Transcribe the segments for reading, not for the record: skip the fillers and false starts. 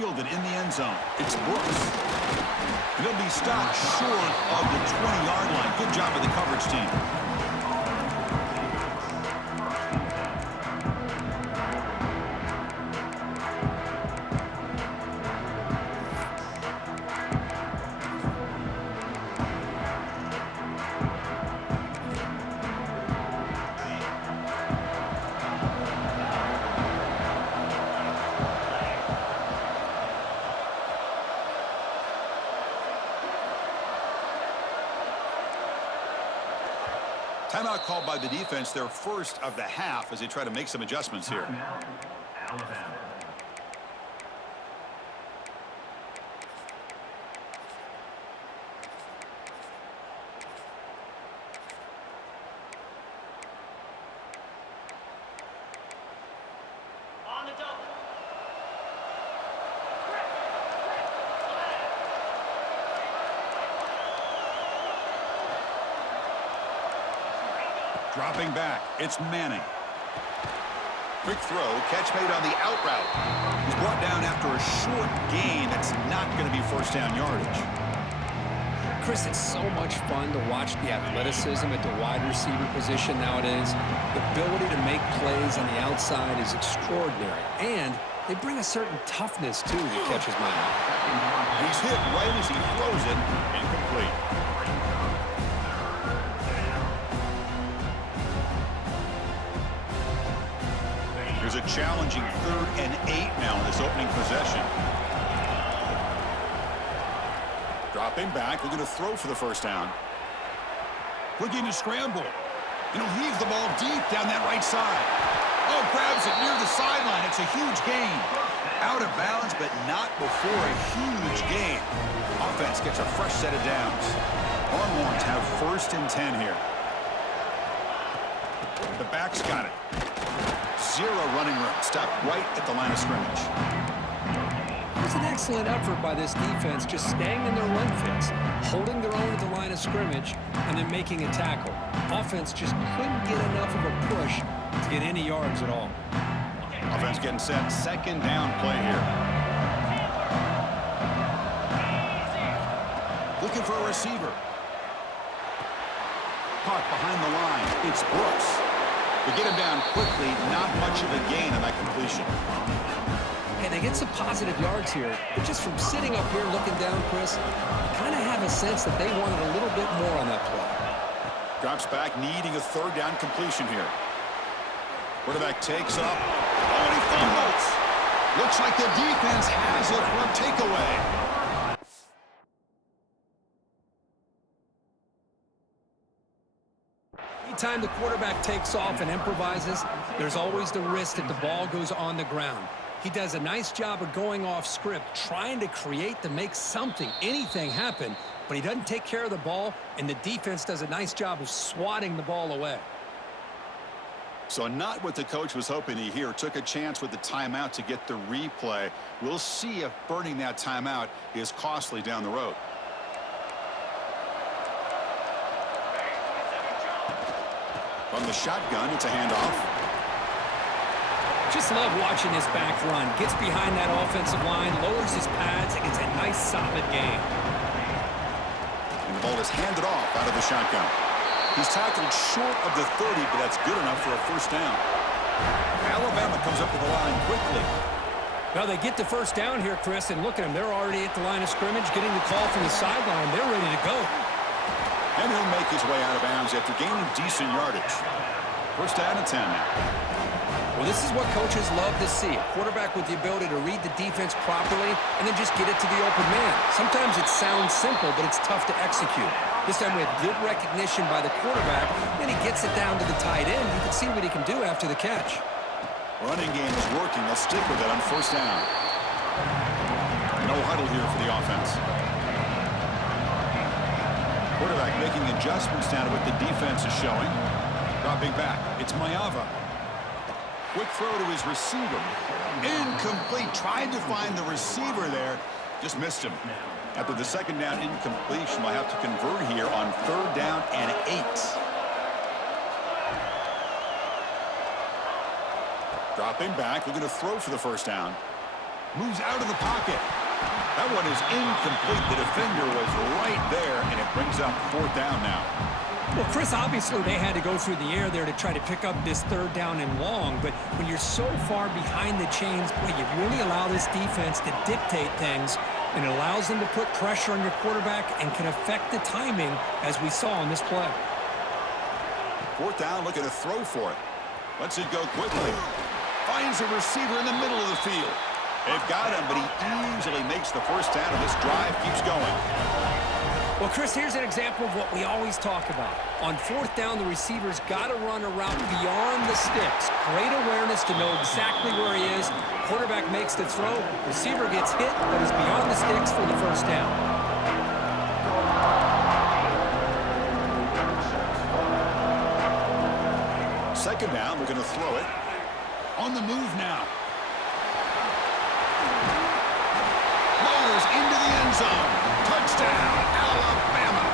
fielded in the end zone. It's Brooks. And he'll be stopped short of the 20-yard line. Good job of the coverage team. Timeout called by the defense, their first of the half, as they try to make some adjustments here. Alabama. Dropping back, it's Manning. Quick throw, catch made on the out route. He's brought down after a short gain. That's not going to be first down yardage. Chris, it's so much fun to watch the athleticism at the wide receiver position nowadays. The ability to make plays on the outside is extraordinary. And they bring a certain toughness, too, that catches my eye. He's hit right as he throws it, incomplete. There's a challenging 3rd and 8 now in this opening possession. Dropping back, looking to throw for the first down. Looking to scramble. And he'll heave the ball deep down that right side. Oh, grabs it near the sideline. It's a huge gain. Out of bounds, but not before a huge gain. Offense gets a fresh set of downs. Longhorns have 1st and 10 here. The back's got it. 0 running room. Stopped right at the line of scrimmage. It was an excellent effort by this defense, just staying in their run fits, holding their own at the line of scrimmage, and then making a tackle. Offense just couldn't get enough of a push to get any yards at all. Offense getting set. 2nd down play here. Looking for a receiver. Caught behind the line. It's Brooks. To get him down quickly, not much of a gain on that completion. Hey, they get some positive yards here, but just from sitting up here looking down, Chris, you kind of have a sense that they wanted a little bit more on that play. Drops back, needing a 3rd down completion here. Quarterback takes up. Oh, and he fumbles. Looks like the defense has it for a takeaway. Anytime the quarterback takes off and improvises, there's always the risk that the ball goes on the ground. He does a nice job of going off script, trying to create to make something, anything happen, but he doesn't take care of the ball, and the defense does a nice job of swatting the ball away. So not what the coach was hoping to hear. Took a chance with the timeout to get the replay. We'll see if burning that timeout is costly down the road. From the shotgun, it's a handoff. Just love watching this back run. Gets behind that offensive line, lowers his pads, and gets a nice solid gain. And the ball is handed off out of the shotgun. He's tackled short of the 30, but that's good enough for a first down. Alabama comes up to the line quickly. Well, they get the first down here, Chris, and look at them. They're already at the line of scrimmage, getting the call from the sideline. They're ready to go. And he'll make his way out of bounds after gaining decent yardage. First down and 10 now. Well, this is what coaches love to see. A quarterback with the ability to read the defense properly and then just get it to the open man. Sometimes it sounds simple, but it's tough to execute. This time we have good recognition by the quarterback. Then he gets it down to the tight end. You can see what he can do after the catch. Running game is working. They'll stick with it on first down. No huddle here for the offense. Quarterback making adjustments down to what the defense is showing. Dropping back. It's Maiava. Quick throw to his receiver. Incomplete. Tried to find the receiver there. Just missed him. After the second down incompletion, they'll have to convert here on 3rd down and 8. Dropping back. Looking to throw for the first down. Moves out of the pocket. That one is incomplete. The defender was right there, and it brings up fourth down now. Well, Chris, obviously they had to go through the air there to try to pick up this third down and long, but when you're so far behind the chains, boy, you really allow this defense to dictate things, and it allows them to put pressure on your quarterback and can affect the timing, as we saw on this play. Fourth down, looking to throw for it. Lets it go quickly. Finds a receiver in the middle of the field. They've got him, but he easily makes the first down, and this drive keeps going. Well, Chris, here's an example of what we always talk about. On fourth down, the receiver's got to run a route beyond the sticks. Great awareness to know exactly where he is. Quarterback makes the throw. Receiver gets hit, but is beyond the sticks for the first down. Second down, we're going to throw it. On the move now. Motors into the end zone. Touchdown, Alabama.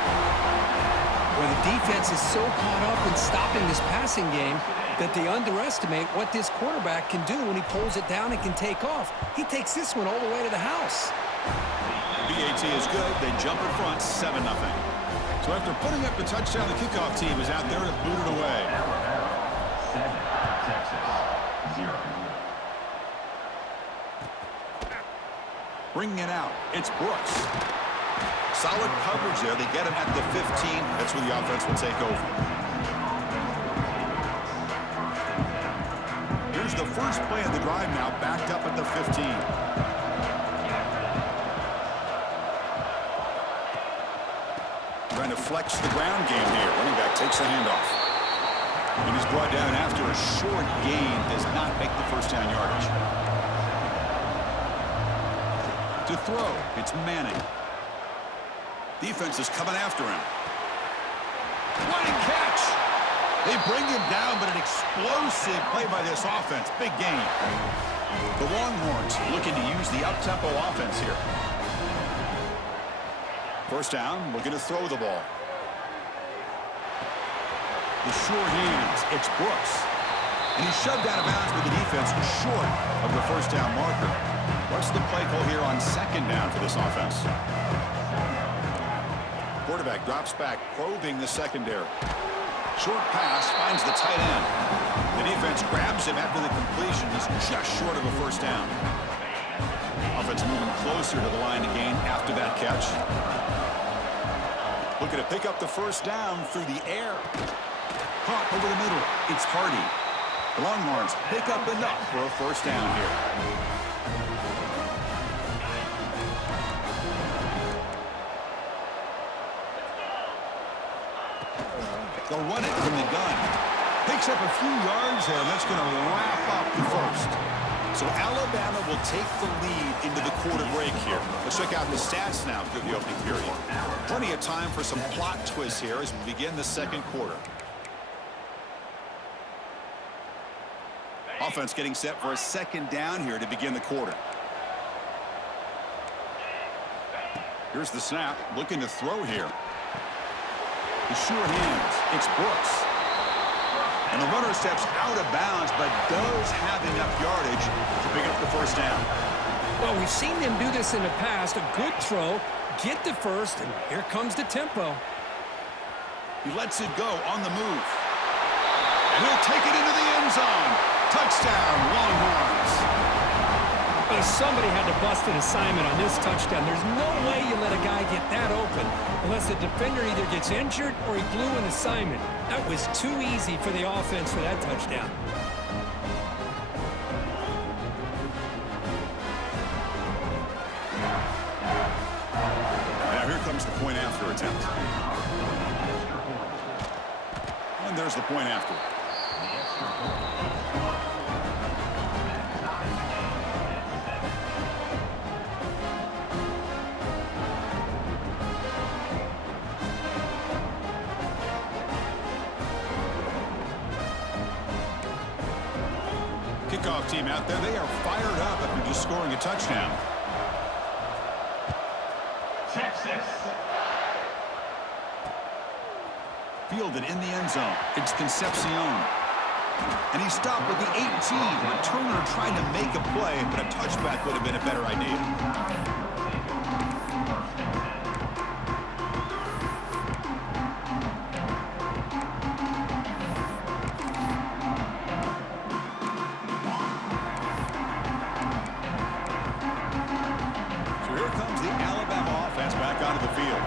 Where the defense is so caught up in stopping this passing game that they underestimate what this quarterback can do when he pulls it down and can take off. He takes this one all the way to the house. BAT is good. They jump in front, 7-0. So after putting up the touchdown, the kickoff team is out there to boot it away. Bringing it out, it's Brooks. Solid coverage there. They get him at the 15. That's where the offense will take over. Here's the first play of the drive now, backed up at the 15. Trying to flex the ground game here. Running back takes the handoff. And he's brought down after a short gain. Does not make the first down yardage. To throw, it's Manning. Defense is coming after him. Running catch. They bring him down, but an explosive play by this offense. Big gain. The Longhorns looking to use the up-tempo offense here. First down, looking to throw the ball. The sure hands, it's Brooks. And he's shoved out of bounds with the defense short of the first down marker. What's the play call here on second down for this offense? Quarterback drops back, probing the secondary. Short pass finds the tight end. The defense grabs him after the completion. He's just short of a first down. Offense moving closer to the line to gain after that catch. Looking to pick up the first down through the air. Caught over the middle. It's Hardy. The Longhorns pick up enough for a first down here. They'll run it from the gun. Picks up a few yards there, and that's going to wrap up the first. So Alabama will take the lead into the quarter break here. Let's check out the stats now through the opening period. Plenty of time for some plot twists here as we begin the second quarter. Offense getting set for a second down here to begin the quarter. Here's the snap, looking to throw here. The sure hands, it's Brooks. And the runner steps out of bounds, but does have enough yardage to pick up the first down. Well, we've seen them do this in the past. A good throw, get the first, and here comes the tempo. He lets it go on the move. And he'll take it into the end zone. Touchdown, Longhorns. Well, somebody had to bust an assignment on this touchdown. There's no way you let a guy get that open unless the defender either gets injured or he blew an assignment. That was too easy for the offense for that touchdown. Now here comes the point after attempt. And there's the point after. Kickoff team out there, they are fired up after just scoring a touchdown. Texas. Fielded in the end zone. It's Concepcion. And he stopped with the 18. Returner trying to make a play, but a touchback would have been a better idea. So here comes the Alabama offense back onto the field.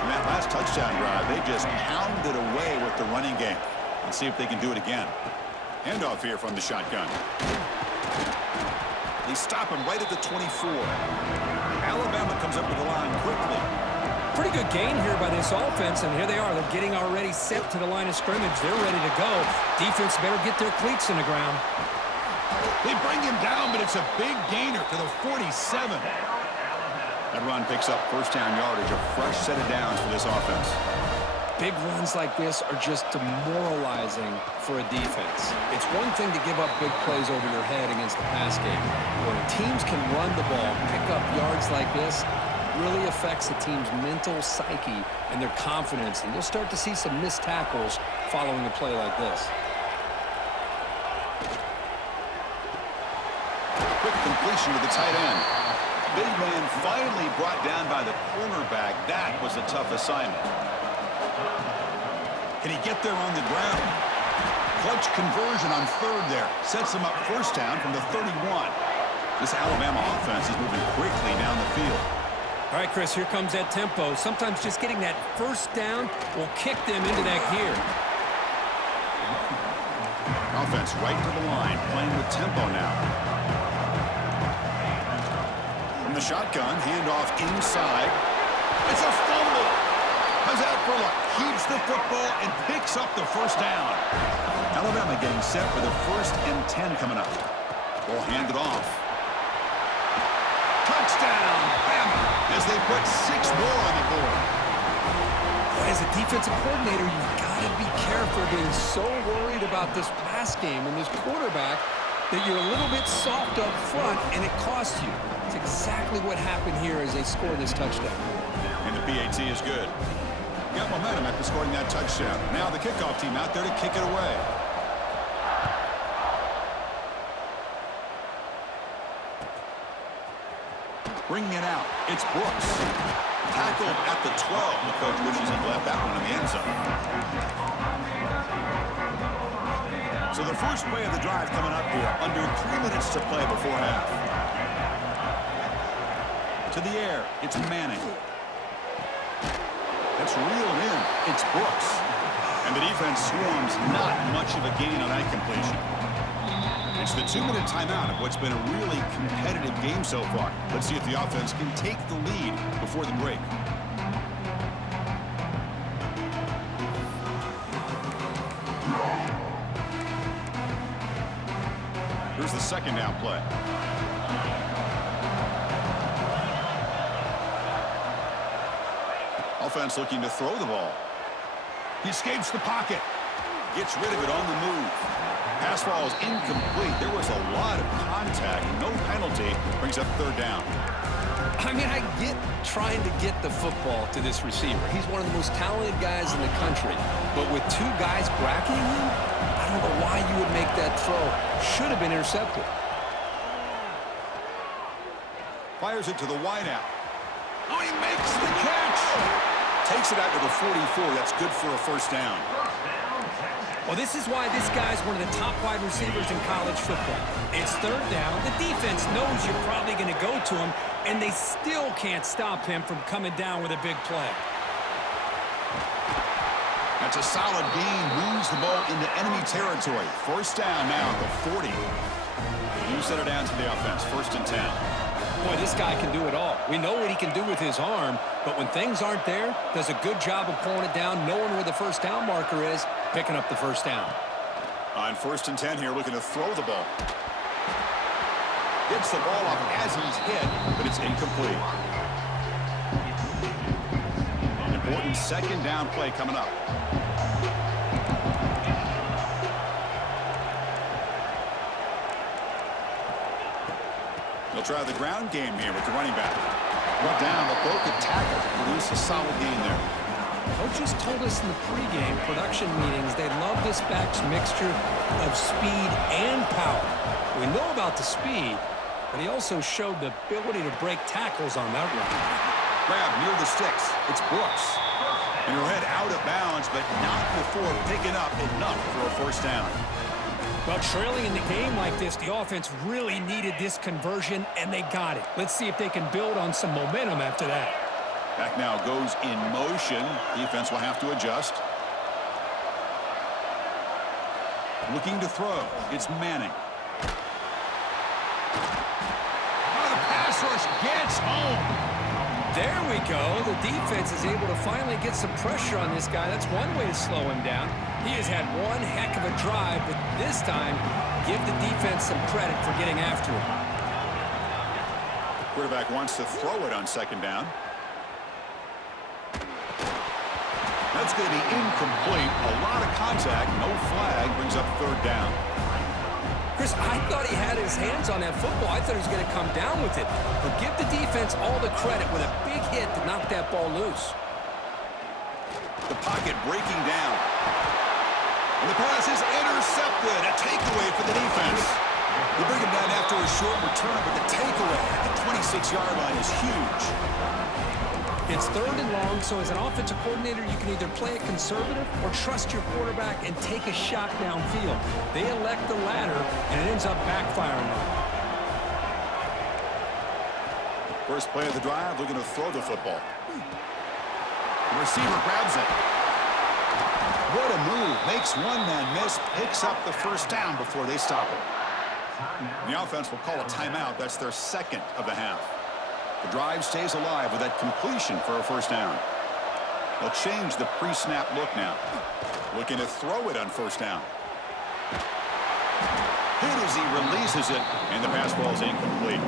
On that last touchdown drive, they just pounded away with the running game. Let's see if they can do it again. Handoff here from the shotgun. They stop him right at the 24. Alabama comes up with the line quickly. Pretty good gain here by this offense, and here they are. They're getting already set to the line of scrimmage. They're ready to go. Defense better get their cleats in the ground. They bring him down, but it's a big gainer to the 47. That run picks up first down yardage, a fresh set of downs for this offense. Big runs like this are just demoralizing for a defense. It's one thing to give up big plays over your head against the pass game. When teams can run the ball, pick up yards like this, really affects the team's mental psyche and their confidence. And you'll start to see some missed tackles following a play like this. Quick completion to the tight end. Big man finally brought down by the cornerback. That was a tough assignment. Can he get there on the ground? Clutch conversion on third there. Sets him up first down from the 31. This Alabama offense is moving quickly down the field. All right, Chris, here comes that tempo. Sometimes just getting that first down will kick them into that gear. Offense right to the line, playing with tempo now. From the shotgun, handoff inside. It's a fumble. How's that for luck? Keeps the football and picks up the first down. Alabama getting set for the 1st and 10 coming up. Ball handed off. Touchdown, Bama, as they put 6 more on the board. As a defensive coordinator, you've got to be careful being so worried about this pass game and this quarterback that you're a little bit soft up front, and it costs you. It's exactly what happened here as they score this touchdown. And the PAT is good. Got momentum after scoring that touchdown. Now the kickoff team out there to kick it away. Bringing it out, it's Brooks. Tackled at the 12. The coach wishes he left that one in the end zone. So the first play of the drive coming up here. Under 3 minutes to play before half. To the air, it's Manning. That's reeled in. It's Brooks. And the defense swarms not much of a gain on that completion. It's the 2-minute timeout of what's been a really competitive game so far. Let's see if the offense can take the lead before the break. Here's the second down play. Offense looking to throw the ball. He escapes the pocket. Gets rid of it on the move. Pass ball is incomplete. There was a lot of contact. No penalty. Brings up third down. I mean, I get trying to get the football to this receiver. He's one of the most talented guys in the country. But with 2 guys bracketing him, I don't know why you would make that throw. Should have been intercepted. Fires it to the wideout. Oh, he makes the catch. Takes it out to the 44. That's good for a first down. Well, this is why this guy's one of the top wide receivers in college football. It's third down. The defense knows you're probably going to go to him, and they still can't stop him from coming down with a big play. That's a solid gain. Moves the ball into enemy territory. First down now at the 40. New set of downs for the offense. 1st and 10. Boy, this guy can do it all. We know what he can do with his arm, but when things aren't there, does a good job of pulling it down, knowing where the first down marker is, picking up the first down. On 1st and 10 here, looking to throw the ball. Gets the ball off as he's hit, but it's incomplete. An important second down play coming up. They'll try the ground game here with the running back. Brought down, but broke a tackle to produce a solid gain there. Coach Coaches told us in the pregame production meetings they love this back's mixture of speed and power. We know about the speed, but he also showed the ability to break tackles on that run. Grab near the sticks. It's Brooks. And he'll head out of bounds, but not before picking up enough for a first down. Well, trailing in the game like this, the offense really needed this conversion, and they got it. Let's see if they can build on some momentum after that. Back now goes in motion. Defense will have to adjust. Looking to throw. It's Manning. Oh, the pass rush gets home. There we go. The defense is able to finally get some pressure on this guy. That's one way to slow him down. He has had one heck of a drive, but this time, give the defense some credit for getting after him. Quarterback wants to throw it on second down. That's going to be incomplete. A lot of contact. No flag. Brings up third down. Chris, I thought he had his hands on that football. I thought he was going to come down with it. But give the defense all the credit with a big hit to knock that ball loose. The pocket breaking down. And the pass is intercepted. A takeaway for the defense. They bring him down after a short return, but the takeaway at the 26-yard line is huge. It's third and long, so as an offensive coordinator, you can either play it conservative or trust your quarterback and take a shot downfield. They elect the latter, and it ends up backfiring them. First play of the drive, looking to throw the football. The receiver grabs it. What a move. Makes one man miss, picks up the first down before they stop it. The offense will call a timeout. That's their second of the half. The drive stays alive with that completion for a first down. They'll change the pre-snap look now. Looking to throw it on first down. Hit as he releases it, and the pass ball is incomplete.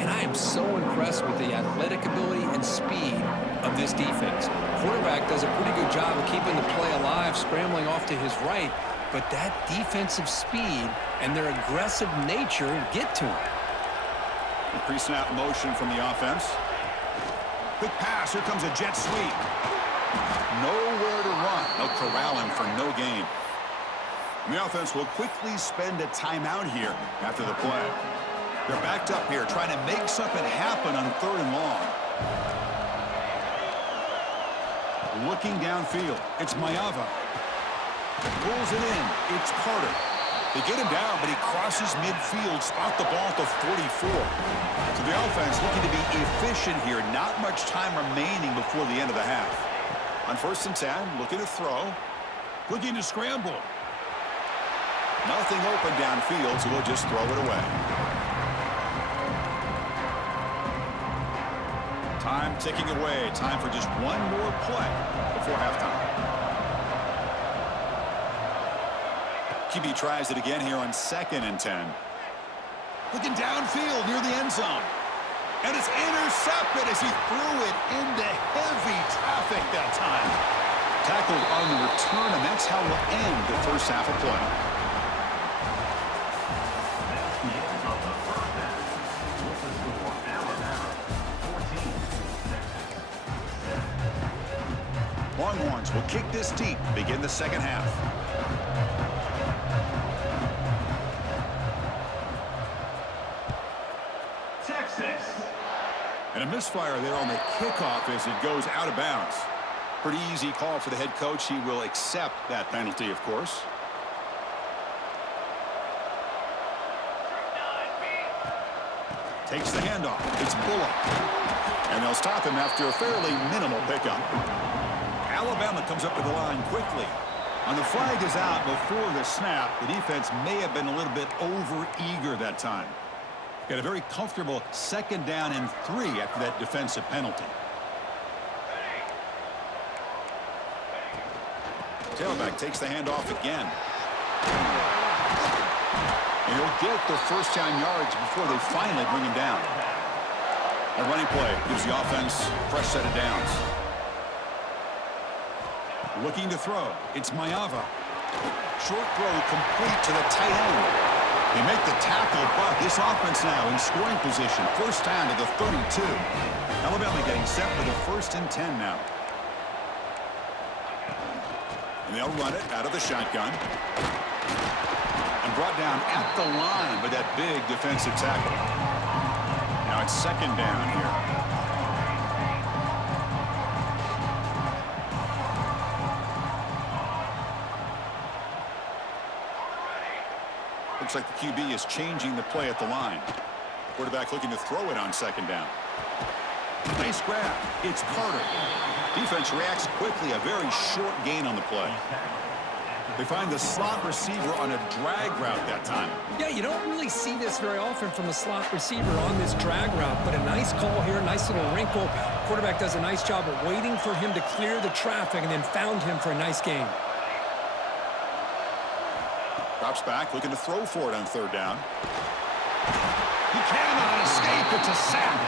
Man, I am so impressed with the athletic ability and speed of this defense. Quarterback does a pretty good job of keeping the play alive, scrambling off to his right, but that defensive speed and their aggressive nature get to him. The pre-snap motion from the offense. Quick pass. Here comes a jet sweep. Nowhere to run. They'll corral him for no gain. And the offense will quickly spend a timeout here after the play. They're backed up here trying to make something happen on third and long. Looking downfield. It's Maiava. Pulls it in. It's Carter. They get him down, but he crosses midfield, spot the ball at the 44. So the offense looking to be efficient here. Not much time remaining before the end of the half. On first and 10, looking to throw. Looking to scramble. Nothing open downfield, so we'll just throw it away. Time ticking away. Time for just one more play before halftime. QB tries it again here on second and 10. Looking downfield near the end zone. And it's intercepted as he threw it into heavy traffic that time. Tackled on the return, and that's how we'll end the first half of play. Longhorns will kick this deep to begin the second half. And a misfire there on the kickoff as it goes out of bounds. Pretty easy call for the head coach. He will accept that penalty, of course. Takes the handoff. It's Bullock. And they'll stop him after a fairly minimal pickup. Alabama comes up to the line quickly. And the flag is out before the snap. The defense may have been a little bit over-eager that time. Got a very comfortable second down and 3 after that defensive penalty. Tailback takes the handoff again. And he'll get the first down yards before they finally bring him down. A running play gives the offense a fresh set of downs. Looking to throw. It's Maiava. Short throw complete to the tight end. They make the tackle, but this offense now in scoring position. First down to the 32. Alabama getting set for the first and 10 now. And they'll run it out of the shotgun. And brought down at the line with that big defensive tackle. Now it's second down here. Looks like the QB is changing the play at the line. Quarterback looking to throw it on second down. Nice grab. It's Carter. Defense reacts quickly. A very short gain on the play. They find the slot receiver on a drag route that time. Yeah, you don't really see this very often from a slot receiver on this drag route, but a nice call here, nice little wrinkle. Quarterback does a nice job of waiting for him to clear the traffic and then found him for a nice gain. Drops back, looking to throw for it on third down. He cannot escape. It's a sack.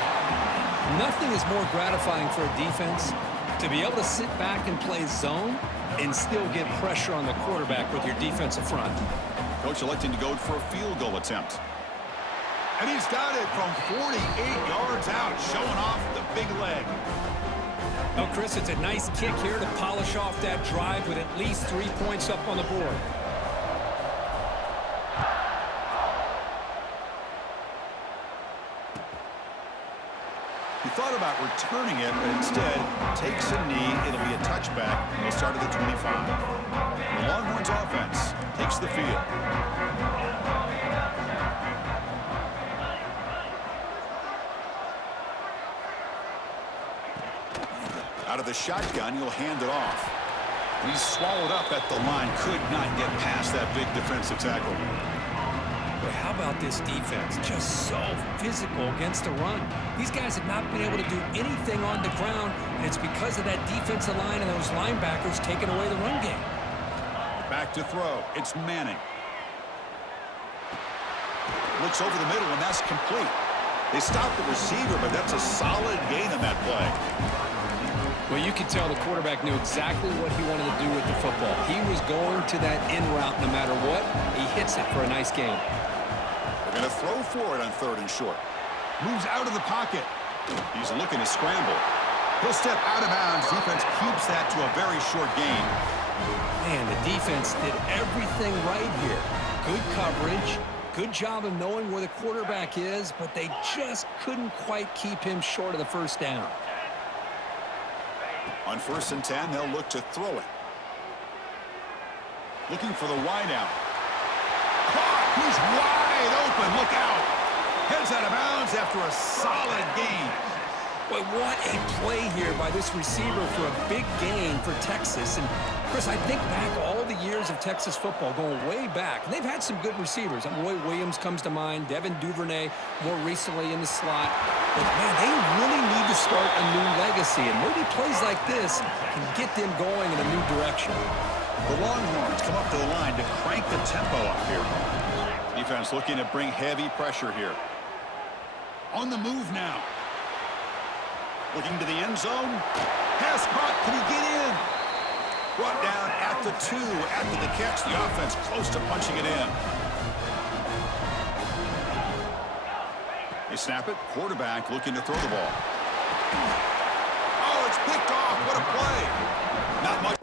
Nothing is more gratifying for a defense to be able to sit back and play zone and still get pressure on the quarterback with your defensive front. Coach electing to go for a field goal attempt. And he's got it from 48 yards out, showing off the big leg. Oh, Chris, it's a nice kick here to polish off that drive with at least 3 points up on the board. He thought about returning it, but instead takes a knee. It'll be a touchback. He'll start at the 25. The Longhorns offense takes the field. Out of the shotgun, he'll hand it off. And he's swallowed up at the line. Could not get past that big defensive tackle. But how about this defense? Just so physical against the run. These guys have not been able to do anything on the ground, and it's because of that defensive line and those linebackers taking away the run game. Back to throw. It's Manning. Looks over the middle, and that's complete. They stopped the receiver, but that's a solid gain on that play. Well, you could tell the quarterback knew exactly what he wanted to do with the football. He was going to that in route no matter what. He hits it for a nice gain. They're going to throw for it on third and short. Moves out of the pocket. He's looking to scramble. He'll step out of bounds. Defense keeps that to a very short gain. Man, the defense did everything right here. Good coverage. Good job of knowing where the quarterback is, but they just couldn't quite keep him short of the first down. On 1st and 10, they'll look to throw it. Looking for the wideout. Caught! He's wide open. Look out. Heads out of bounds after a solid gain. Boy, what a play here by this receiver for a big gain for Texas. And, Chris, I think back all the years of Texas football, going way back. And they've had some good receivers. Roy Williams comes to mind, Devin Duvernay more recently in the slot. But, man, they really need to start a new legacy. And maybe plays like this can get them going in a new direction. The Longhorns come up to the line to crank the tempo up here. Defense looking to bring heavy pressure here. On the move now. Looking to the end zone. Pass caught. Can he get in? Brought down at the 2 after the catch. The offense close to punching it in. They snap it. Quarterback looking to throw the ball. Oh, it's picked off. What a play. Not much.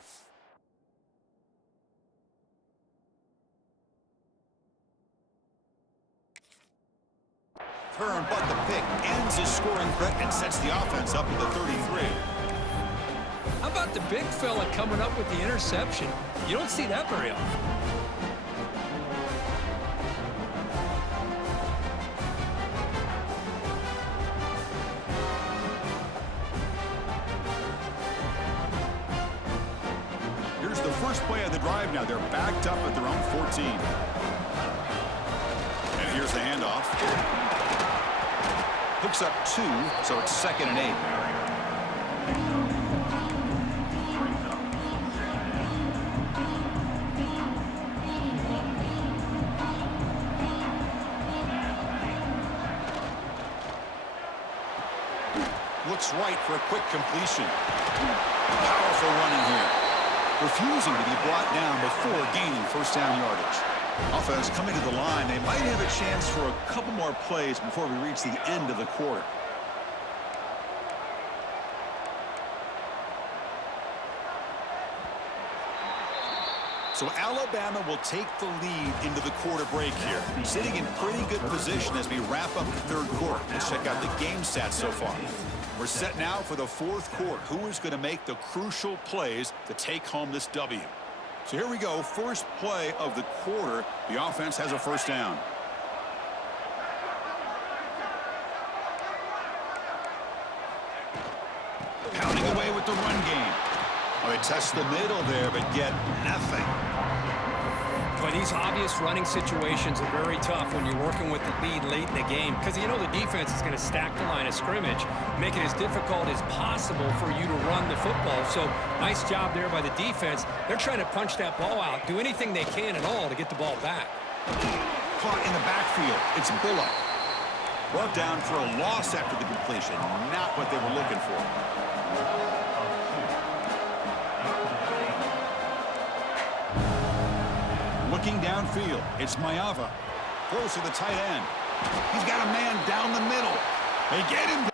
Turn, but the pick ends his scoring threat and sets the offense up at the 33. How about the big fella coming up with the interception? You don't see that very often. Here's the first play of the drive now. They're backed up at their own 14. And here's the handoff. Hooks up 2, so it's 2nd and 8. Looks right for a quick completion. Powerful running here. Refusing to be brought down before gaining first down yardage. Offense coming to the line. They might have a chance for a couple more plays before we reach the end of the quarter. So Alabama will take the lead into the quarter break here. Sitting in pretty good position as we wrap up the third quarter. Let's check out the game stats so far. We're set now for the fourth quarter. Who is going to make the crucial plays to take home this W? So here we go. First play of the quarter. The offense has a first down. Pounding away with the run game. Oh, they test the middle there, but get nothing. Boy, these obvious running situations are very tough when you're working with the lead late in the game because you know the defense is going to stack the line of scrimmage, make it as difficult as possible for you to run the football. So nice job there by the defense. They're trying to punch that ball out, do anything they can at all to get the ball back. Caught in the backfield. It's Bullock. Brought down for a loss after the completion. Not what they were looking for. Looking downfield, it's Maiava. Throws to the tight end. He's got a man down the middle. They get him.